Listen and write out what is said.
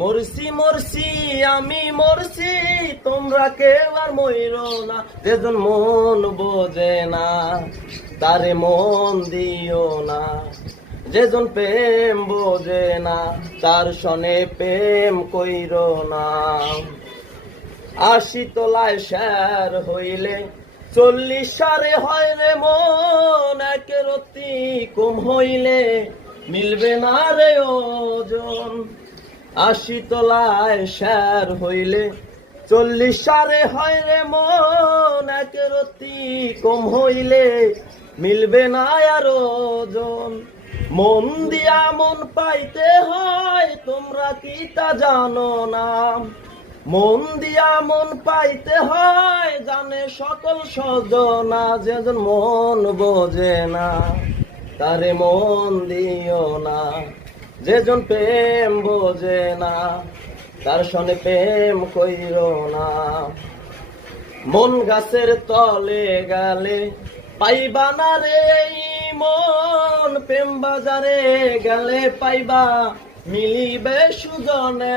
মরছি মরছি আমি মরছি, তোমরা কেউ আর মইরো না। যেজন মন বোঝে না তারে মন দিও না, যেজন প্রেম বোঝে না তার সনে প্রেম কইরো না। ৮০ তলায় শের হইলে ৪০ সারে হয় রে মন, একের অতি কম হইলে মিলবে না রে ওজন। ৮০ তলায় শের হইলে ৪০ সারে হয় রে মন, একের অতি কম হইলে মিলবে না আর ওজন। মন দিয়া মন পাইতে হয়, তোমরা কি তা জানো না? মন দিয়া মন পাইতে হয়, জানে সকল সজনা। যেজন মন বোঝে না তারে মন দিও না, যেজন প্রেম বোঝে না তার সনে প্রেম কইরো না। মন গাছের তলে গেলে পাইবা না রে মন, প্রেম বাজারে গেলে পাইবা, মিলিবে সুজনে।